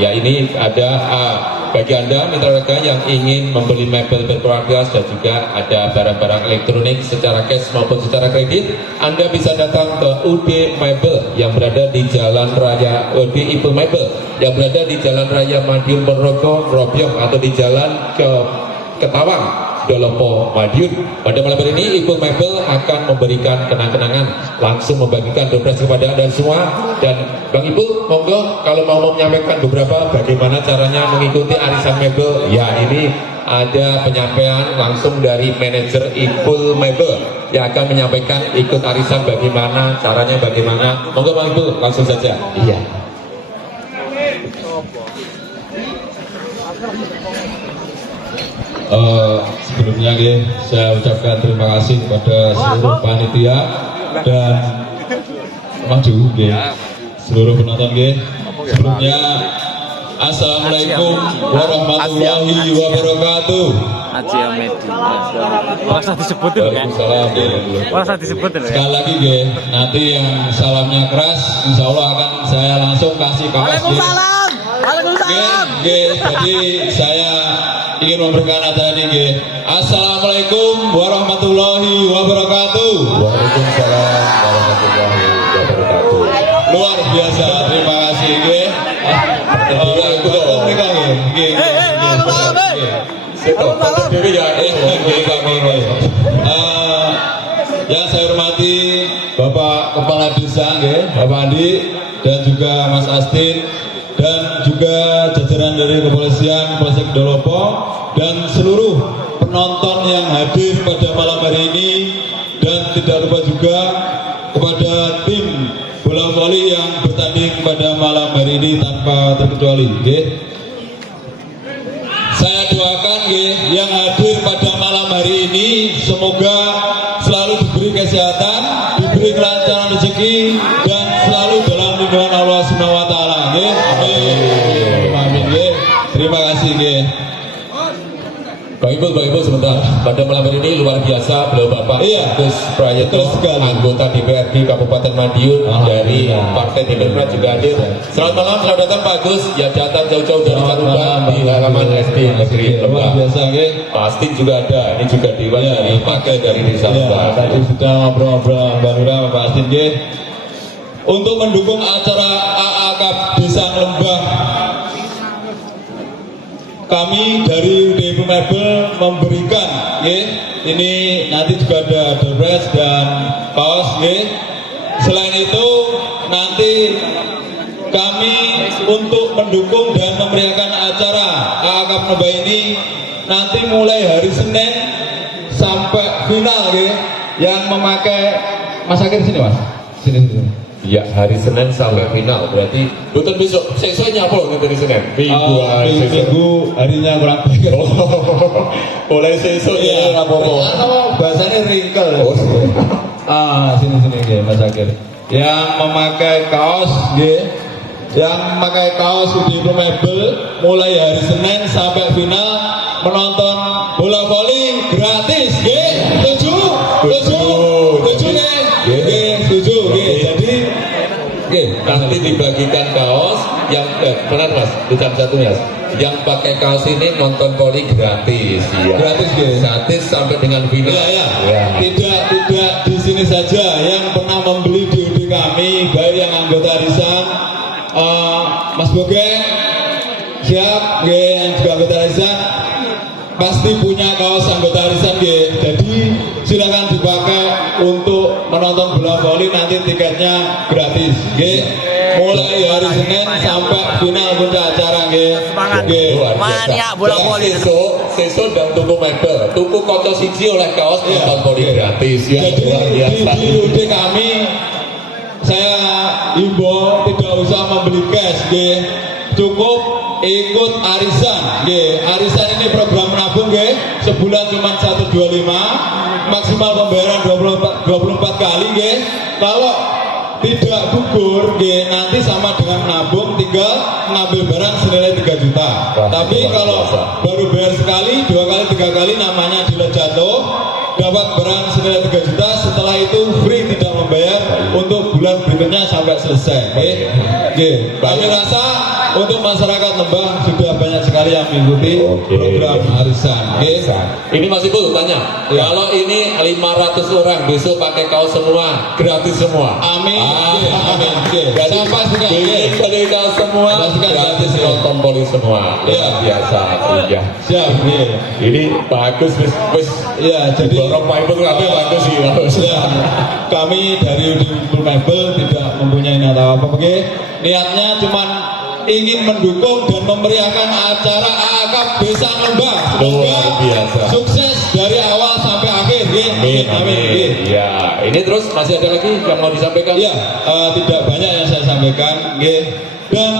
Ya ini ada bagi Anda mitra warga yang ingin membeli mebel berkualitas dan juga ada barang-barang elektronik secara cash maupun secara kredit, Anda bisa datang ke UD Mebel yang berada di Jalan Raya UD Ipul Mebel yang berada di Jalan Raya Madiun Ponorogo Robyong atau di Jalan ke Ketawang Dolopo Madiun. Pada malam hari ini Ipul Mebel akan memberikan kenang-kenangan, langsung membagikan dompet kepada Anda semua. Dan Bang Ipul, monggo kalau mau menyampaikan beberapa bagaimana caranya mengikuti arisan mebel. Ya, ini ada penyampaian langsung dari manajer Ipul Mebel yang akan menyampaikan ikut arisan bagaimana caranya, bagaimana. Monggo Bang Ipul, langsung saja. Iya. Sebelumnya saya ucapkan terima kasih kepada seluruh panitia dan seluruh penonton. Sebelumnya Assalamualaikum warahmatullahi wabarakatuh. Rasa disebut dulu kan? Rasa disebut dulu. Sekali lagi nanti yang salamnya keras insya Allah akan saya langsung kasih kaos. Waalaikumsalam. Waalaikumsalam. Jadi saya ingin memberikan acara ini. Assalamualaikum warahmatullahi wabarakatuh. Waalaikumsalam warahmatullahi wabarakatuh. Luar biasa, terima kasih. Yang saya hormati Bapak Kepala Desa, Bapak Andi, dan juga Mas Astin, dan juga jajaran dari kepolisian Polsek Dolopo, dan seluruh penonton yang hadir pada malam hari ini, dan tidak lupa juga kepada tim bola voli yang bertanding pada malam hari ini tanpa terkecuali. Saya doakan yang hadir pada malam hari ini semoga selalu diberi kesehatan, diberi kelancaran rezeki, dan selalu dalam lindungan Allah Subhanahu wa taala. Amin. Terima kasih. Bang Ipul sebentar. Pada malam hari ini luar biasa beliau Bapak Agus Prayoto, anggota DPRD Kabupaten Madiun dari Partai Demokrat juga hadir. Selamat malam, selamat datang Pak Agus. Ya datang jauh-jauh dari Caruban di halaman SD Negeri Lembah. Luar biasa, Pasti juga ada. Ini juga Dewan dari Pakai dari Desa Lembah. Tadi sudah ngobrol-ngobrol Mbak Nura, Pak Astin. Untuk mendukung acara AAKAP Desa Lembah, kami dari UD Ipul Mebel memberikan, ini nanti juga ada dompet dan kaos. Selain itu nanti kami untuk mendukung dan memeriahkan acara AAKAP Lembah ini nanti mulai hari Senin sampai final, yang memakai Mas Akir sini Mas, sini. Ya, hari Senin sampai final. Berarti bukan besok. Sesuanya apa dari Senin? Minggu harinya kurang baik. Oleh sesuanya apa-apa. Atau bahasanya ringkel. Sini Mas Akir. Yang memakai kaos, yang memakai kaos UD Ipul Mebel mulai hari Senin sampai final menonton bola voli gratis. Setuju? Jadi nanti dibagikan kaos yang benar Mas, bukan satu Mas. Yang pakai kaos ini nonton voli gratis, ya. Gratis sampai dengan final. Ya. Tidak di sini saja. Yang pernah membeli di UD kami, baik yang anggota arisan, Mas Bogeng, siap, yang juga anggota arisan, pasti punya kaos anggota arisan, Jadi silakan dipakai untuk menonton bola voli, nanti tiketnya gratis, mulai hari Senin sampai final puncak acara, Semangat, mania bola voli. Sesuk dan tuku mebel, tuku kocok siji oleh kaos nonton voli gratis, ya. Jadi di UD kami, saya himbau tidak usah membeli cash, cukup ikut arisan. Arisan ini program menabung, sebulan cuma 125, maksimal pembayaran 24 kali. Kalau tidak gugur, nanti sama dengan menabung, tinggal ngambil barang senilai 3 juta. Tapi kalau baru bayar sekali, 2 kali, 3 kali, namanya dealer jatuh, dapat barang senilai 3 juta, setelah itu free, tidak membayar untuk bulan berikutnya sampai selesai. Kami rasa untuk masyarakat Lembah sudah banyak sekali yang mengikuti Oke. program arisan. Oke. Ini Mas Ipul tanya, Ya. kalau ini 500 orang besok pakai kaos semua, gratis semua. Amin. Ah. Oke, amin. Oke. Jadi Saya pastikan. Oke. beli kaos semua, Pastikan gratis gratis, ya. nonton poli semua. Ya. Luar biasa. Iya. Siap. Oke. Ini bagus, wis. Ya, jadi Borong Pak Ipul kabeh bagus sih. ya, kami dari Udin Mebel tidak mempunyai niat apa-apa. Oke. Niatnya cuma ingin mendukung dan memeriahkan acara akad Desa Lembah. Luar biasa. Sukses dari awal sampai akhir. Oke. Amin, Oke. amin. Ya, ini terus masih ada lagi yang mau disampaikan? Ya, tidak banyak yang saya sampaikan, nggih. Dan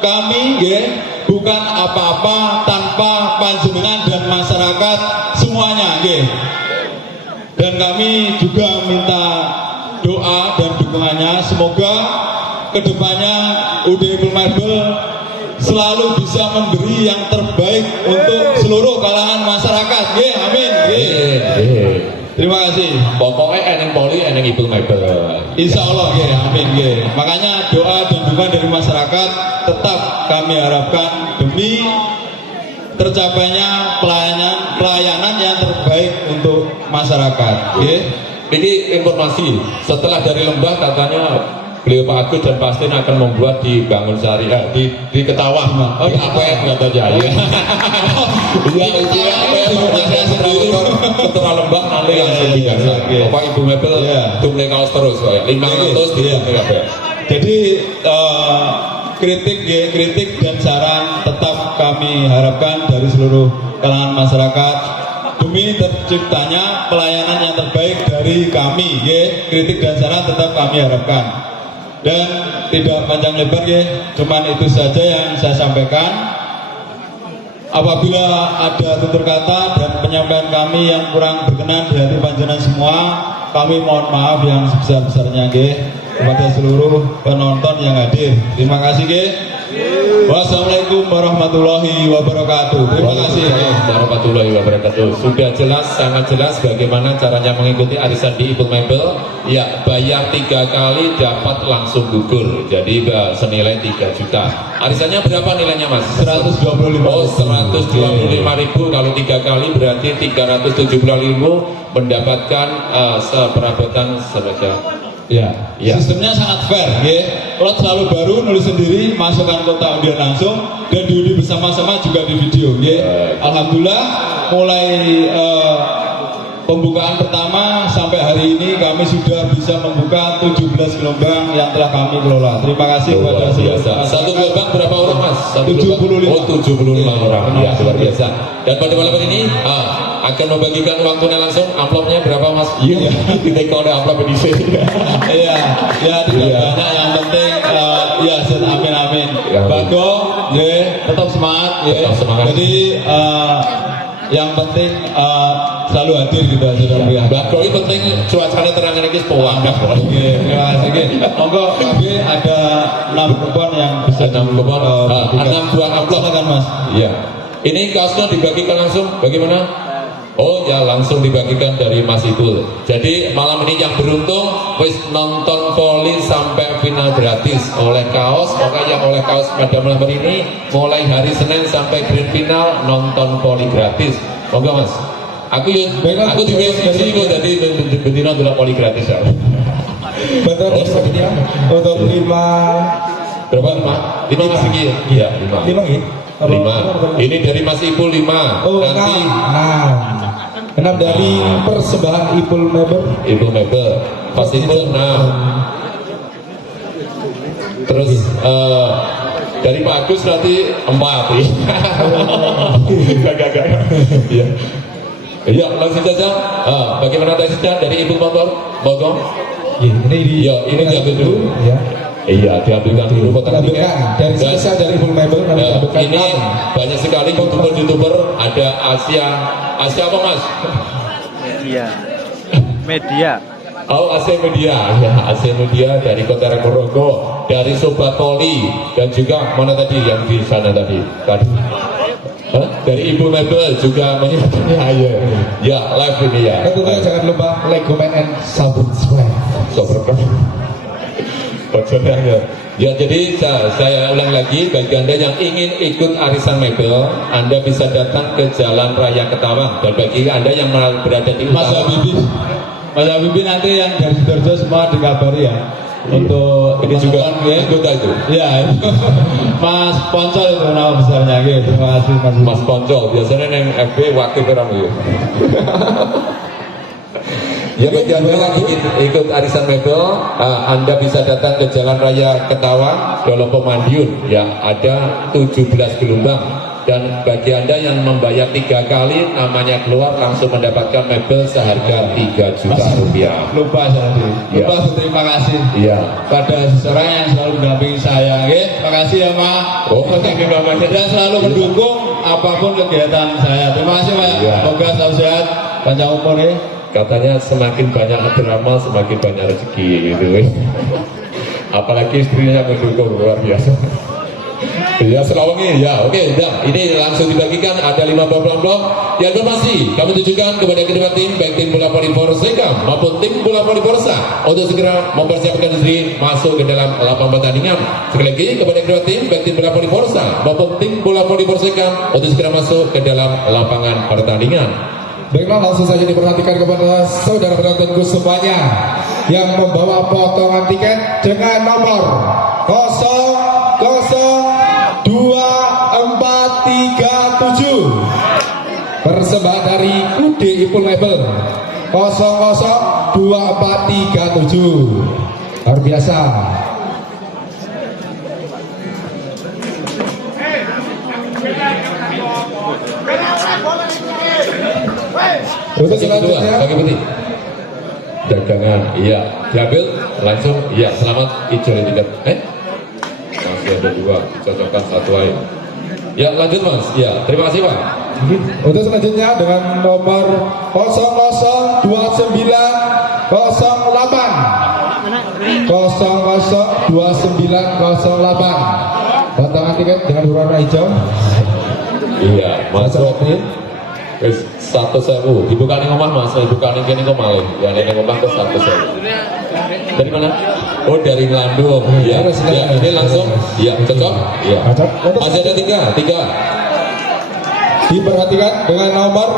kami nggih bukan apa-apa tanpa panjenengan dan masyarakat semuanya, nggih. Dan kami juga minta doa dan dukungannya, semoga kedepannya UD Mebel selalu bisa memberi yang terbaik untuk seluruh kalangan masyarakat, nggih. Amin, nggih. Terima kasih. Pokoknya eneng poli, eneng Ibu Mebel. Insya Allah, ya, amin, ya. Makanya doa dan dukungan dari masyarakat tetap kami harapkan demi tercapainya pelayanan yang terbaik untuk masyarakat. Ya. Ini informasi, setelah dari Lembah katanya beliau Pak Agus dan Pak Astin akan membuat di Bangun Syariah, di Ketawah, di APM katanya. Iya, itu APM setelah Lembah nanti langsung biasa. Bapak Ibu Mebel tumle kaos terus, 500 di APM. Jadi kritik dan saran tetap kami harapkan dari seluruh kalangan masyarakat demi terciptanya pelayanan yang terbaik dari kami. Kritik dan saran tetap kami harapkan. Dan tidak panjang lebar, cuman itu saja yang saya sampaikan. Apabila ada tutur kata dan penyampaian kami yang kurang berkenan di hati panjenengan semua, kami mohon maaf yang sebesar-besarnya, kepada seluruh penonton yang hadir. Terima kasih, Wassalamualaikum warahmatullahi wabarakatuh. Terima kasih. Warahmatullahi wabarakatuh. Sudah jelas, sangat jelas bagaimana caranya mengikuti arisan di Ibu Mebel. Ya, bayar 3 kali dapat langsung gugur. Jadi senilai 3 juta. Arisannya berapa nilainya, Mas? 125. Oh, 125.000 kalau 3 kali berarti 370.000 mendapatkan seperabotan sebagai. Ya, Ya. sistemnya sangat fair, Lot selalu baru nulis sendiri, masukkan kotak undian langsung dan diundi bersama-sama juga di video, Alhamdulillah, mulai pembukaan pertama sampai hari ini kami sudah bisa membuka 17 gelombang yang telah kami kelola. Terima kasih kepada Luar biasa. Satu gelombang berapa orang, Mas? Satu gelombang? 75. Oh, 75 orang. Ya, luar Iya. biasa. Dan pada malam ini akan membagikan uang tunai langsung. Amplopnya berapa, Mas? Iya. Kita oleh amplop di sini. Iya, ya tidak Iya. banyak, yang penting ya amin amin. Ya, amin. Bagong, tetap semangat, Tetap semangat. Jadi yang penting selalu hadir gitu saudara pria. Bagong ini penting cuacanya terang ini pewangas. Terima kasih. Monggo kami ada 6 kupon yang bisa 6 kupon, 6 buah amplop. Silakan, Mas. Iya. Ini kaosnya dibagikan langsung. Bagaimana? Oh ya, langsung dibagikan dari Mas Ipul. Jadi malam ini yang beruntung wis nonton voli sampai final gratis oleh kaos. Maka yang oleh kaos pada malam ini mulai hari Senin sampai grand final nonton voli gratis. Moga, Mas. Aku di sini kok jadi betina dulu voli gratis ya. Betul, sepertinya untuk 5 Berapa, Pak? 5 Mas Riki? Iya, 5. 5 ya? 5. Ini dari Mas Ipul 5. Oh, Nanti 6 dari persembahan Ipul Mebel. Ibu Mebel, Pas Ipul 6. Terus dari Pak Agus berarti 4 ya. Gak. Iya. Iya, langsung saja. Bagaimana tesnya dari Ibu Motor? Bogong? Ini diambil dulu. Ya. Iya, diambilkan dulu potongan tiket. Diambilkan dari Dan- spesial dari Ipul Mebel kami Ya, ambilkan ini banyak sekali youtuber ada Asia apa, Mas? Media. Oh, AC Media, ya AC Media dari Kota Ponorogo, dari Sobat Poli, dan juga mana tadi yang di sana tadi? Dari Ibu Mebel juga menyertai ayo. Ya, live ini ya. Tentunya jangan lupa like, comment, and subscribe. Sobat bocornya ya. Ya, jadi saya ulang lagi, bagi Anda yang ingin ikut arisan mebel, Anda bisa datang ke Jalan Raya Ketawang. Dan bagi Anda yang berada di Mas utara, Habibie nanti yang dari Sidoarjo semua dikabari ya. Untuk ini juga teman-teman, anggota itu. ya, Mas Poncol itu nama besarnya gitu. Terima kasih Mas. Mas Poncol, biasanya yang FB wakil orang itu. Ya, bagi Anda yang ingin ikut arisan mebel, Anda bisa datang ke Jalan Raya Ketawang, Dolopo Madiun. Ya, ada 17 gelombang. Dan bagi Anda yang membayar 3 kali, namanya keluar langsung mendapatkan mebel seharga 3 juta rupiah. Lupa saya tadi. Ya. Lupa berterima kasih Iya. pada seseorang yang selalu mendampingi saya. Oke, terima kasih ya Pak. Oh, ini namanya. Dan selalu mendukung apapun kegiatan saya. Terima kasih Pak. Iya. Semoga selalu sehat, panjang umur ya. Katanya semakin banyak drama, semakin banyak rezeki gitu. Apalagi istrinya mendukung, luar biasa. Ya, Selawangi, ya, oke, dah. Ini langsung dibagikan, ada 5 blok. Ya, informasi kami tujukan kepada kedua tim, baik tim bola voli Polsekam maupun tim bola voli Polsa, untuk segera mempersiapkan diri masuk ke dalam lapangan pertandingan. Sekali lagi kepada kedua tim, baik tim bola voli Polsa maupun tim bola voli Polsekam, untuk segera masuk ke dalam lapangan pertandingan. Baiklah, langsung saja diperhatikan kepada saudara penontonku semuanya yang membawa potongan tiket dengan nomor 002-437. Persembahan dari UD Ipul Mebel 002-437. Luar biasa. Untuk Bagi kedua, selanjutnya, bagi putih. Dagangan, iya. Diambil, langsung, iya. Selamat hijau di tiket. Masih ada 2, cocokkan 1 aja. Ya, lanjut Mas. Ya, terima kasih Pak. untuk selanjutnya dengan nomor 002908 002908. Potongan tiket dengan warna hijau. Iya, masuk. Wis 100.000. Dibuka ning omah Mas, dibuka ning kene kok malih. Ya ning omah kok 100.000. Dari mana? Oh, dari Landung. Ya, ya, ini langsung. Ya, cocok. Ya. Masih ada 3. Diperhatikan dengan nomor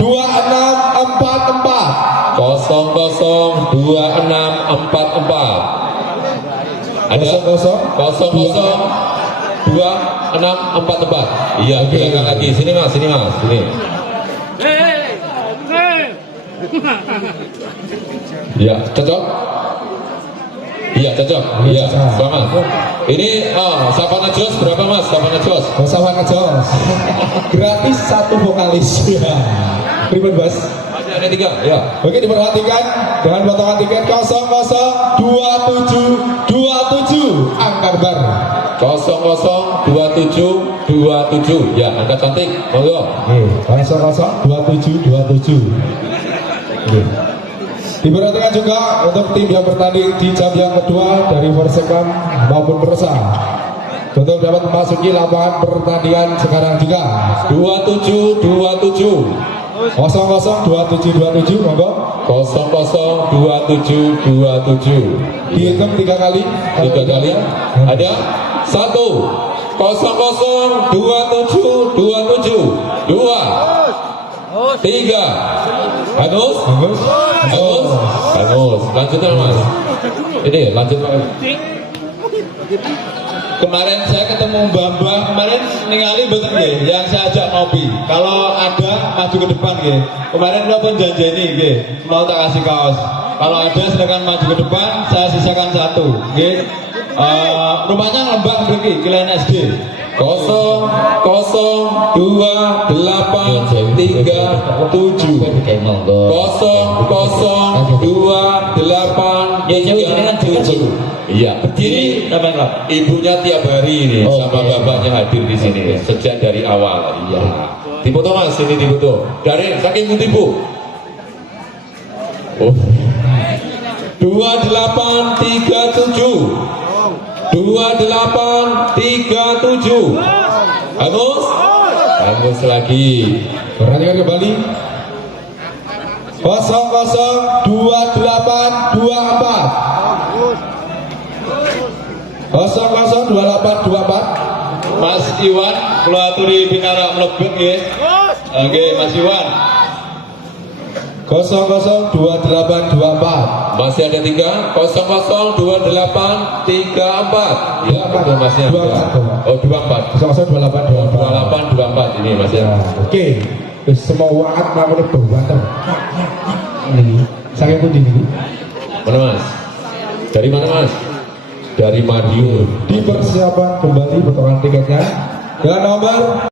002644. 002644. Ada 002644. Iya, silakan lagi. Sini Mas, sini. Ya, cocok. Iya, cocok. Iya, selamat. Ini Savana Jos berapa Mas? Savana Jos. Savana Jos. Gratis 1 vokalis. Ya. Pribadi Bas. Masih ada 3. Ya. Oke, diperhatikan dengan potongan tiket 002727. Angka bar 002727. Ya, angka cantik. Monggo. 002727. Diperhatikan juga untuk tim yang bertanding di jam yang kedua dari Persekam maupun Persa, untuk dapat memasuki lapangan pertandingan sekarang juga. 2727. 002727, monggo. 002727. Dihitung 3 kali. 3 kali. Ada 1 002727. 2 3. Bagus. Lanjutkan Mas. Ini lanjut Mas. Kemarin saya ketemu Mbak kemarin ningali betul nggih, yang saya ajak ngopi. Kalau ada maju ke depan nggih. Kemarin udah pun janjeni nggih, mau tak kasih kaos. Kalau ada silakan maju ke depan, saya sisakan 1 nggih. Rumahnya Lembang mriki, Kilen SD. 002837 002837. Iya, ini ibunya tiap hari ini sama bapaknya hadir di sini sejak dari awal. Iya. Difoto Mas, ini difoto. Dari saking tipu. Oh. 2837. 2837. Bagus lagi. Perhatikan kembali 002824. 002824. Mas Iwan kula aturi pinarak mlebet nggih. Nggih Mas Iwan. 002824. Masih ada 3 002834. Ya, Dua empat. itu masih ada. 24. Oh 24. 002824. 2824 ini masih Ya, ada. oke. Wis semua waat mawon berwater. Ini saya pun ini Mana Mas? Dari mana Mas? Dari Madiun. dipersiapkan kembali potongan tiketnya dengan nomor